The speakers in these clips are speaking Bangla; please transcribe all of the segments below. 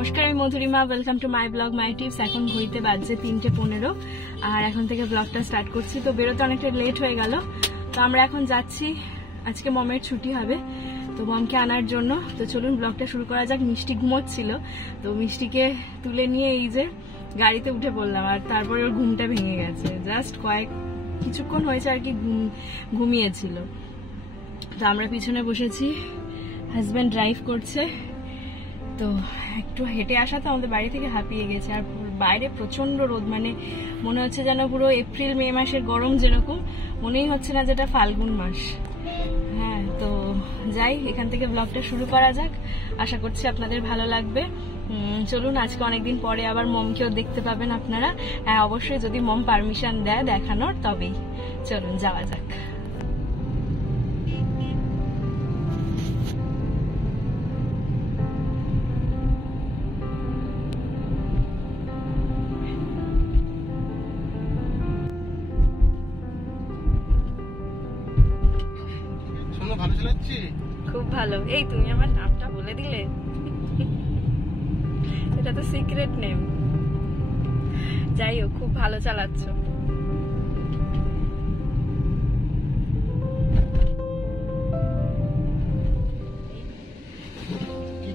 নমস্কার, আমি Madhurima. Welcome to my blog my tips. এখন ঘড়িতে বাজছে 3:15 আর এখন থেকে ব্লগটা স্টার্ট করছি। তো বেরোতে অনেকটা লেট হয়ে গেল। তো আমরা এখন যাচ্ছি, আজকে মমের ছুটি হবে, তো মমকে আনার জন্য। তো চলুন ব্লগটা শুরু করা যাক। মিষ্টি ঘুমোচ্ছিল, তো মিষ্টিকে তুলে নিয়ে এই যে গাড়িতে উঠে পড়লাম, আর তারপরে ওর ঘুমটা ভেঙে গেছে। জাস্ট কিছুক্ষণ হয়েছে আর কি ঘুমিয়েছিল। তো আমরা পিছনে বসেছি, হাজব্যান্ড ড্রাইভ করছে। তো একটু হেঁটে আসাতে আমাদের বাড়ি থেকে হাঁপিয়ে গেছে। আর বাইরে প্রচন্ড রোদ, মানে মনে হচ্ছে যেন পুরো এপ্রিল মে মাসের গরম যেরকম, মনেই হচ্ছে না যেটা ফাল্গুন মাস। হ্যাঁ, তো যাই, এখান থেকে ব্লগটা শুরু করা যাক। আশা করছি আপনাদের ভালো লাগবে। চলুন, আজকে অনেকদিন পরে আবার মমকেও দেখতে পাবেন আপনারা। হ্যাঁ, অবশ্যই যদি মম পারমিশন দেয় দেখানোর, তবেই। চলুন যাওয়া যাক। খুব ভালো। এই তুমি আমার নামটা বলে দিলে, এটা তো সিক্রেট নেম। যাই হোক, খুব ভালো চালাচ্ছ।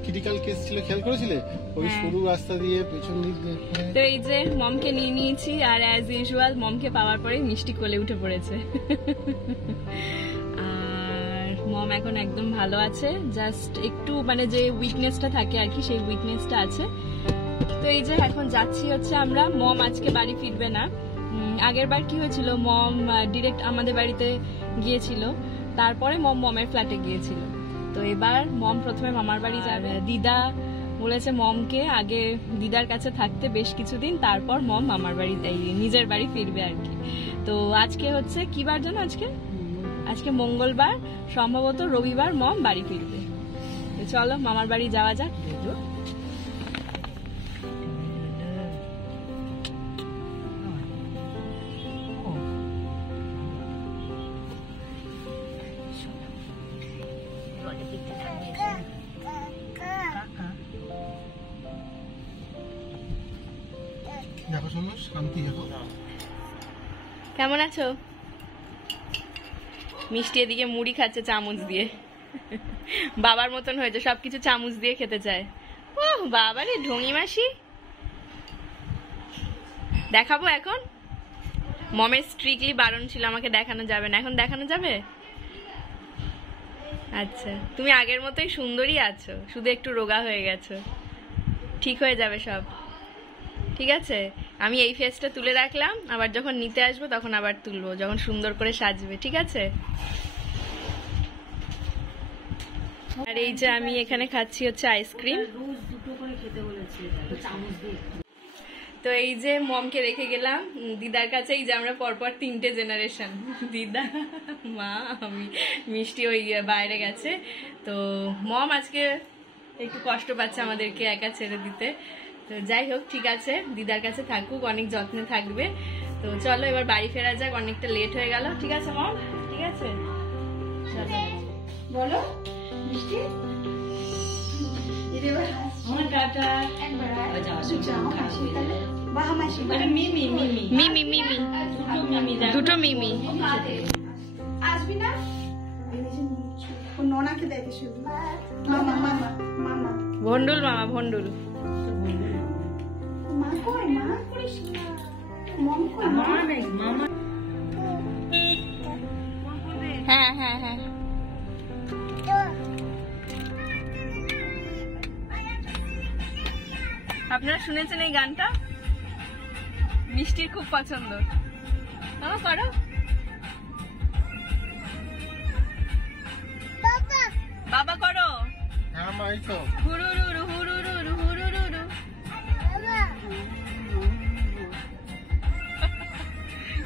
ক্রিটিক্যাল কেস ছিল, খেয়াল করেছিলে? ওই সরু রাস্তা দিয়ে পেছন দিক দিয়ে। তো এই যে মমকে নিয়ে নিয়েছি, আর অ্যাজ ইউজুয়াল মমকে পাওয়ার পরে মিষ্টি কোলে উঠে পড়েছে। মম এখন একদম ভালো আছে, জাস্ট একটু মানে যে উইকনেসটা থাকে আর কি, সেই উইকনেসটা আছে। তো এই যে এখন যাচ্ছি হচ্ছে আমরা। মম আজকে বাড়ি ফিরবে না। আগের বার কি হয়েছিল, মম ডিরেক্ট আমাদের বাড়িতে গিয়েছিল, তারপরে মমের ফ্ল্যাটে গিয়েছিল। তো এবার মম প্রথমে মামার বাড়ি যাবে। দিদা বলেছে মমকে আগে দিদার কাছে থাকতে বেশ কিছুদিন, তারপর মম মামার বাড়ি নিজের বাড়ি ফিরবে আর কি। তো আজকে হচ্ছে কি বার জানো? আজকে মঙ্গলবার, সম্ভবত রবিবার মম বাড়ি ফিরবে। তো চলো মামার বাড়ি যাওয়া যাক। কেমন আছো? মিষ্টি এদিকে মুড়ি খাচ্ছে চামচ দিয়ে। বাবার মতন হয়েছে, সবকিছু চামচ দিয়ে খেতে চায়। ওহ বাবারে, ঢঙি মাসি। দেখাবো এখন? মমের স্ট্রিক্টলি বারণ ছিল, আমাকে দেখানো যাবে না। এখন দেখানো যাবে? আচ্ছা, তুমি আগের মতোই সুন্দরী আছো, শুধু একটু রোগা হয়ে গেছো। ঠিক হয়ে যাবে সব, ঠিক আছে? আমি এই ফেসটা তুলে রাখলাম, আবার যখন নিতে আসবো তখন আবার তুলবো, যখন সুন্দর করে সাজবে, ঠিক আছে? আর এই যে আমি এখানে খাচ্ছি হচ্ছে আইসক্রিম। তো এই যে মমকে রেখে গেলাম দিদার কাছে। এই যে আমরা পরপর 3টে জেনারেশন, দিদা, মা, আমি, মিষ্টি ওই বাইরে গেছে। তো মম আজকে একটু কষ্ট পাচ্ছে আমাদেরকে একা ছেড়ে দিতে। তো যাই হোক, ঠিক আছে, দিদার কাছে থাকুক, অনেক যত্নে থাকবে। তো চলো এবার বাড়ি ফেরা যাক, অনেকটা লেট হয়ে গেল। ঠিক আছে মম? ঠিক আছে, চলো। বলো মিষ্টি, দুটো মিমি। আসবি না? ননাকে দেখে শুধু মামা মামা মামা ভন্ডুল, মামা ভন্ডুল। মা কই? মা করিস না, মম কই? মা নেই, মামা। হ্যাঁ হ্যাঁ হ্যাঁ। আপনারা শুনেছেন এই গানটা? মিষ্টির খুব পছন্দ। করো বাবা, করো। হুরুরুরু হুরুরুরু হুরুরুরু।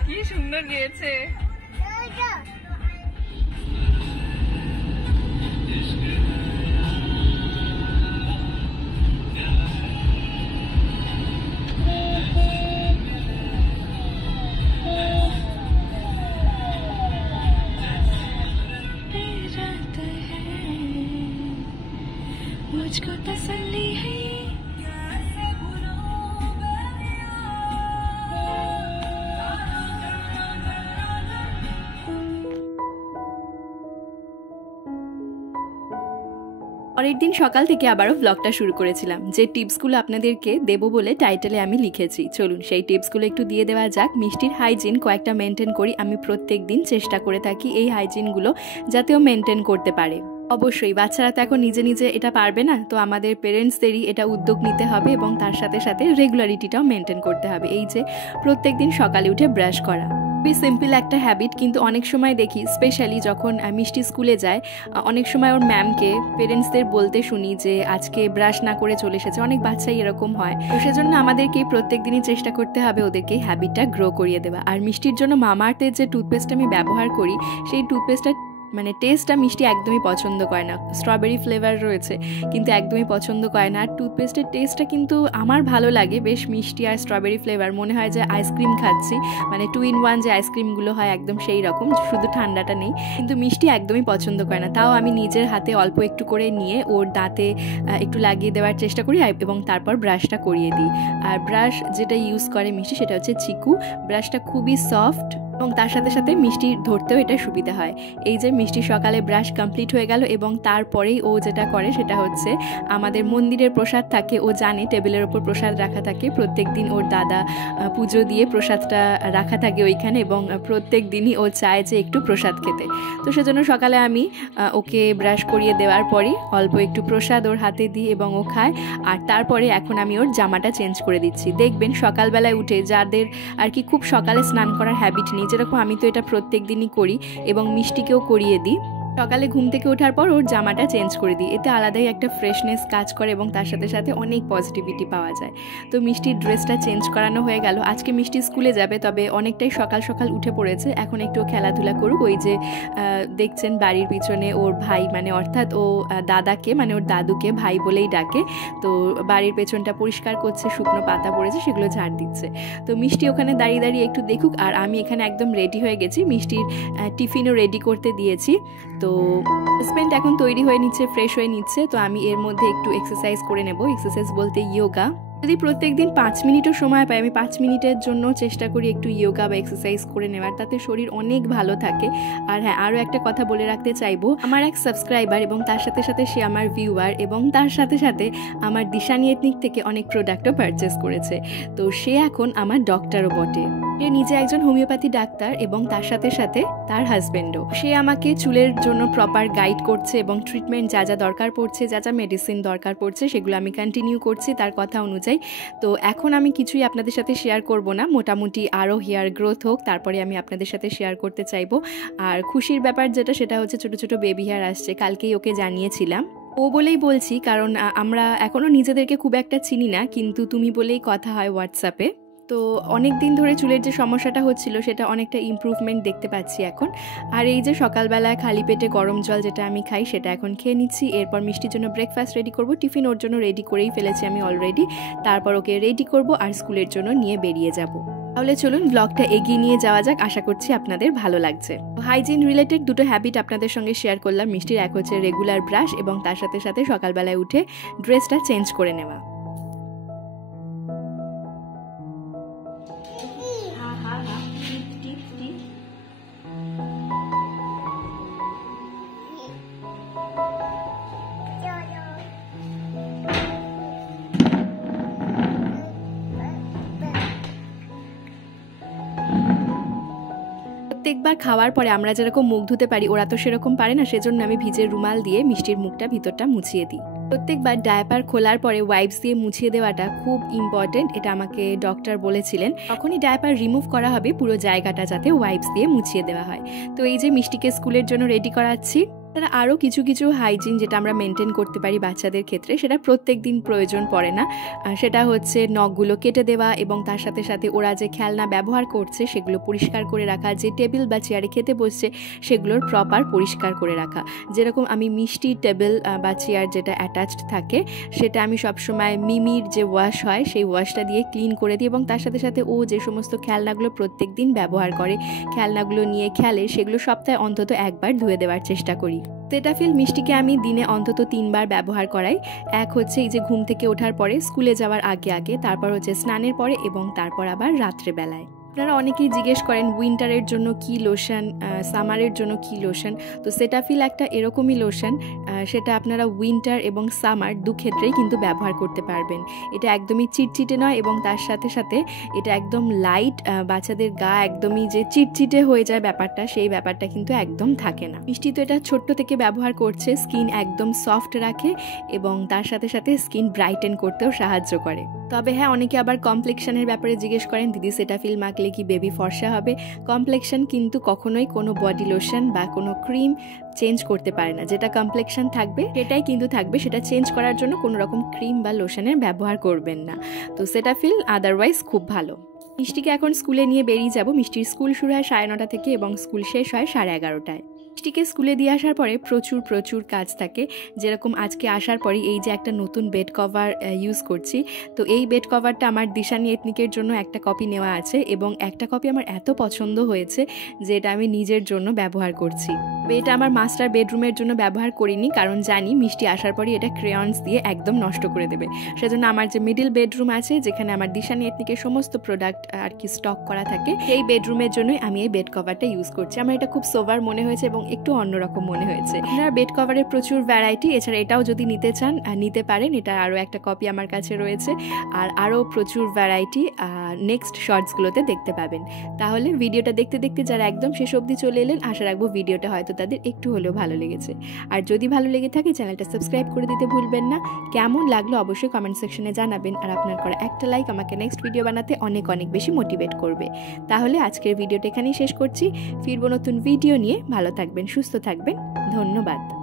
কি সুন্দর গেয়েছে। मुझको तसल्ली है পরের দিন সকাল থেকে আবারও ব্লগটা শুরু করেছিলাম, যে টিপসগুলো আপনাদেরকে দেবো বলে টাইটেলে আমি লিখেছি। চলুন সেই টিপসগুলো একটু দিয়ে দেওয়া যাক। মিষ্টির হাইজিন কয়েকটা মেনটেন করি আমি প্রত্যেক দিন, চেষ্টা করে থাকি এই হাইজিনগুলো যাতেও মেনটেন করতে পারে। অবশ্যই বাচ্চারা তো এখন নিজে নিজে এটা পারবে না, তো আমাদের পেরেন্টসদেরই এটা উদ্যোগ নিতে হবে এবং তার সাথে সাথে রেগুলারিটিটাও মেনটেন করতে হবে। এই যে প্রত্যেক দিন সকালে উঠে ব্রাশ করা, খুবই সিম্পল একটা হ্যাবিট, কিন্তু অনেক সময় দেখি স্পেশালি যখন মিষ্টি স্কুলে যায়, অনেক সময় ওর ম্যামকে পেরেন্টসদের বলতে শুনি যে আজকে ব্রাশ না করে চলে এসেছে। অনেক বাচ্চাই এরকম হয়, তো সেজন্য আমাদেরকে প্রত্যেক দিনই চেষ্টা করতে হবে ওদেরকে হ্যাবিটটা গ্রো করিয়ে দেওয়া। আর মিষ্টির জন্য মামাআর্থের যে টুথপেস্ট আমি ব্যবহার করি, সেই টুথপেস্টটা মানে টেস্টটা মিষ্টি একদমই পছন্দ করে না। স্ট্রবেরি ফ্লেভার রয়েছে কিন্তু একদমই পছন্দ করে না। আর টুথপেস্টের টেস্টটা কিন্তু আমার ভালো লাগে, বেশ মিষ্টি আর স্ট্রবেরি ফ্লেভার, মনে হয় যে আইসক্রিম খাচ্ছি, মানে 2 in 1 যে আইসক্রিমগুলো হয় একদম সেই রকম, শুধু ঠান্ডাটা নেই। কিন্তু মিষ্টি একদমই পছন্দ করে না, তাও আমি নিজের হাতে অল্প একটু করে নিয়ে ওর দাঁতে একটু লাগিয়ে দেওয়ার চেষ্টা করি এবং তারপর ব্রাশটা করিয়ে দিই। আর ব্রাশ যেটা ইউজ করে মিষ্টি সেটা হচ্ছে চিকু। ব্রাশটা খুবই সফট এবং তার সাথে সাথে মিষ্টি ধরতেও এটা সুবিধা হয়। এই যে মিষ্টি সকালে ব্রাশ কমপ্লিট হয়ে গেল এবং তারপরেই ও যেটা করে সেটা হচ্ছে, আমাদের মন্দিরের প্রসাদ থাকে, ও জানে টেবিলের ওপর প্রসাদ রাখা থাকে, প্রত্যেক দিন ওর দাদা পুজো দিয়ে প্রসাদটা রাখা থাকে ওইখানে, এবং প্রত্যেক দিনই ও চায় যে একটু প্রসাদ খেতে। তো সেজন্য সকালে আমি ওকে ব্রাশ করিয়ে দেওয়ার পরই অল্প একটু প্রসাদ ওর হাতে দিই এবং ও খায়। আর তারপরে এখন আমি ওর জামাটা চেঞ্জ করে দিচ্ছি। দেখবেন সকালবেলায় উঠে যাদের আর কি খুব সকালে স্নান করার হ্যাবিট নেই, যেরকম আমি তো এটা প্রত্যেক দিনই করি এবং মিষ্টিকেও করিয়ে দিই, সকালে ঘুম থেকে ওঠার পর ওর জামাটা চেঞ্জ করে দিই। এতে আলাদাই একটা ফ্রেশনেস কাজ করে এবং তার সাথে সাথে অনেক পজিটিভিটি পাওয়া যায়। তো মিষ্টির ড্রেসটা চেঞ্জ করানো হয়ে গেল। আজকে মিষ্টি স্কুলে যাবে, তবে অনেকটাই সকাল সকাল উঠে পড়েছে। এখন একটু খেলাধুলা করুক। ওই যে দেখছেন বাড়ির পিছনে ওর ভাই, মানে অর্থাৎ ও দাদাকে, মানে ওর দাদুকে ভাই বলেই ডাকে, তো বাড়ির পেছনটা পরিষ্কার করছে, শুকনো পাতা পড়েছে সেগুলো ঝাড় দিচ্ছে। তো মিষ্টি ওখানে দাঁড়িয়ে দাঁড়িয়ে একটু দেখুক। আর আমি এখানে একদম রেডি হয়ে গেছি, মিষ্টির টিফিনও রেডি করতে দিয়েছি। তো হাজব্যান্ড এখন তৈরি হয়ে নিচ্ছে, ফ্রেশ হয়ে নিচ্ছে, তো আমি এর মধ্যে একটু এক্সারসাইজ করে নেব। এক্সারসাইজ বলতে ইয়োগা। যদি প্রত্যেক দিন 5 মিনিটও সময় পাই, আমি 5 মিনিটের জন্য চেষ্টা করি একটু ইয়োগা বা এক্সারসাইজ করে নেওয়ার, তাতে শরীর অনেক ভালো থাকে। আর হ্যাঁ, আরও একটা কথা বলে রাখতে চাইবো, আমার এক সাবস্ক্রাইবার এবং তার সাথে সাথে সে আমার ভিউয়ার, এবং তার সাথে সাথে আমার দিশানি এথনিক থেকে অনেক প্রোডাক্টও পারচেস করেছে। তো সে এখন আমার ডক্টরও বটে। সে নিজে একজন হোমিওপ্যাথি ডাক্তার এবং তার সাথে সাথে তার হাজব্যান্ডও। সে আমাকে চুলের জন্য প্রপার গাইড করছে এবং ট্রিটমেন্ট যা যা দরকার পড়ছে, যা যা মেডিসিন দরকার পড়ছে সেগুলো আমি কন্টিনিউ করছি তার কথা অনুযায়ী। তো এখন আমি কিছুই আপনাদের সাথে শেয়ার করব না, মোটামুটি আরও হেয়ার গ্রোথ হোক তারপরে আমি আপনাদের সাথে শেয়ার করতে চাইবো। আর খুশির ব্যাপার যেটা, সেটা হচ্ছে ছোট ছোট বেবি হেয়ার আসছে, কালকেই ওকে জানিয়েছিলাম। ও বলেই বলছি, কারণ আমরা এখনও নিজেদেরকে খুব একটা চিনি না, কিন্তু তুমি বলেই কথা হয় হোয়াটসঅ্যাপে। তো অনেক দিন ধরে চুলের যে সমস্যাটা হচ্ছিল সেটা অনেকটা ইমপ্রুভমেন্ট দেখতে পাচ্ছি এখন। আর এই যে সকালবেলায় খালি পেটে গরম জল যেটা আমি খাই সেটা এখন খেয়ে নিচ্ছি। এরপর মিষ্টির জন্য ব্রেকফাস্ট রেডি করব, টিফিন ওর জন্য রেডি করেই ফেলেছি আমি অলরেডি। তারপর ওকে রেডি করব আর স্কুলের জন্য নিয়ে বেরিয়ে যাব। তাহলে চলুন ব্লগটা এগিয়ে নিয়ে যাওয়া যাক, আশা করছি আপনাদের ভালো লাগছে। হাইজিন রিলেটেড দুটো হ্যাবিট আপনাদের সঙ্গে শেয়ার করলাম। মিষ্টির এক হচ্ছে রেগুলার ব্রাশ এবং তার সাথে সাথে সকালবেলায় উঠে ড্রেসটা চেঞ্জ করে নেওয়া। প্রত্যেকবার খাওয়ার পরে আমরা যেরকম মুখ ধুতে পারি, ওরা তো সেরকম পারে না, সেজন্য আমি ভিজে রুমাল দিয়ে মিষ্টির মুখটা ভিতরটা মুছিয়ে দিই। প্রত্যেকবার ডায়াপার খোলার পরে ওয়াইপস দিয়ে মুছিয়ে দেওয়াটা খুব ইম্পর্টেন্ট, এটা আমাকে ডক্টর বলেছিলেন। তখনই ডায়াপার রিমুভ করা হবে, পুরো জায়গাটা যাতে ওয়াইপস দিয়ে মুছিয়ে দেওয়া হয়। তো এই যে মিষ্টিকে স্কুলের জন্য রেডি করাচ্ছি। তারা আরও কিছু কিছু হাইজিন যেটা আমরা মেনটেন করতে পারি বাচ্চাদের ক্ষেত্রে, সেটা প্রত্যেক দিন প্রয়োজন পড়ে না। সেটা হচ্ছে নখগুলো কেটে দেওয়া এবং তার সাথে সাথে ওরা যে খেলনা ব্যবহার করছে সেগুলো পরিষ্কার করে রাখা, যে টেবিল বা চেয়ারে খেতে বসছে সেগুলোর প্রপার পরিষ্কার করে রাখা। যেরকম আমি মিষ্টি টেবিল বা চেয়ার যেটা অ্যাটাচড থাকে সেটা আমি সবসময় মিমির যে ওয়াশ হয় সেই ওয়াশটা দিয়ে ক্লিন করে দিই, এবং তার সাথে সাথে ও যে সমস্ত খেলনাগুলো প্রত্যেক দিন ব্যবহার করে, খেলনাগুলো নিয়ে খেলে, সেগুলো সপ্তাহে অন্তত একবার ধুয়ে দেওয়ার চেষ্টা করি। সেটাফিল মিষ্টিকে আমি দিনে অন্তত 3 বার ব্যবহার করাই। এক হচ্ছে এই যে ঘুম থেকে ওঠার পরে, স্কুলে যাওয়ার আগে আগে, তারপর হচ্ছে স্নানের পরে এবং তারপর আবার রাত্রেবেলায়। আপনারা অনেকেই জিজ্ঞেস করেন উইন্টারের জন্য কি লোশন, সামারের জন্য কি লোশন। তো সেটাফিল একটা এরকমই লোশন, সেটা আপনারা উইন্টার এবং সামার দু ক্ষেত্রেই কিন্তু ব্যবহার করতে পারবেন। এটা একদমই চিটচিটে নয় এবং তার সাথে সাথে এটা একদম লাইট, বাচ্চাদের গা একদমই যে চিটচিটে হয়ে যায় ব্যাপারটা, সেই ব্যাপারটা কিন্তু একদম থাকে না। মিষ্টি তো এটা ছোট্ট থেকে ব্যবহার করছে, স্কিন একদম সফট রাখে এবং তার সাথে সাথে স্কিন ব্রাইটেন করতেও সাহায্য করে। তবে হ্যাঁ, অনেকে আবার কমপ্লেক্সনের ব্যাপারে জিজ্ঞেস করেন, দিদি সেটাফিল মাখলে কি বেবি ফর্সা হবে? কমপ্লেক্সন কিন্তু কখনোই কোনো বডি লোশন বা কোনো ক্রিম চেঞ্জ করতে পারে না। যেটা কমপ্লেক্সন থাকবে সেটাই কিন্তু থাকবে, সেটা চেঞ্জ করার জন্য কোনো রকম ক্রিম বা লোশনের ব্যবহার করবেন না। তো সেটাফিল আদারওয়াইজ খুব ভালো। মিষ্টিকে এখন স্কুলে নিয়ে বেরিয়ে যাব। মিষ্টির স্কুল শুরু হয় 9:30 থেকে এবং স্কুল শেষ হয় 11:30টায়। মিষ্টিকে স্কুলে দিয়ে আসার পরে প্রচুর কাজ থাকে। যেরকম আজকে আসার পরে এই যে একটা নতুন বেড কভার ইউজ করছি, তো এই বেড কভারটা আমার দিশানি এথনিকের জন্য একটা কপি নেওয়া আছে এবং একটা কপি আমার এত পছন্দ হয়েছে যে এটা আমি নিজের জন্য ব্যবহার করছি। এটা আমার মাস্টার বেডরুমের জন্য ব্যবহার করিনি, কারণ জানি মিষ্টি আসার পরে এটা ক্রেয়ন্স দিয়ে একদম নষ্ট করে দেবে। সেজন্য আমার যে মিডিল বেডরুম আছে, যেখানে আমার দিশানি এথনিকের সমস্ত প্রোডাক্ট আর কি স্টক করা থাকে, সেই বেডরুমের জন্যই আমি এই বেড কভারটা ইউজ করছি। আমার এটা খুব সোভার মনে হয়েছে এবং একটু অন্যরকম মনে হয়েছে। আপনারা বেড কভারের প্রচুর ভ্যারাইটি, এছাড়া এটাও যদি নিতে চান নিতে পারেন। এটা আরও একটা কপি আমার কাছে রয়েছে, আর আরও প্রচুর ভ্যারাইটি নেক্সট শর্টসগুলোতে দেখতে পাবেন। তাহলে ভিডিওটা দেখতে দেখতে যারা একদম শেষ অবধি চলে এলেন, আশা রাখবো ভিডিওটা হয়তো তাদের একটু হলেও ভালো লেগেছে। আর যদি ভালো লেগে থাকে চ্যানেলটা সাবস্ক্রাইব করে দিতে ভুলবেন না। কেমন লাগলো অবশ্যই কমেন্ট সেকশনে জানাবেন, আর আপনার করা একটা লাইক আমাকে নেক্সট ভিডিও বানাতে অনেক বেশি মোটিভেট করবে। তাহলে আজকের ভিডিওটা এখানেই শেষ করছি। ফিরবো নতুন ভিডিও নিয়ে। ভালো থাকবেন, সুস্থ থাকবেন, ধন্যবাদ।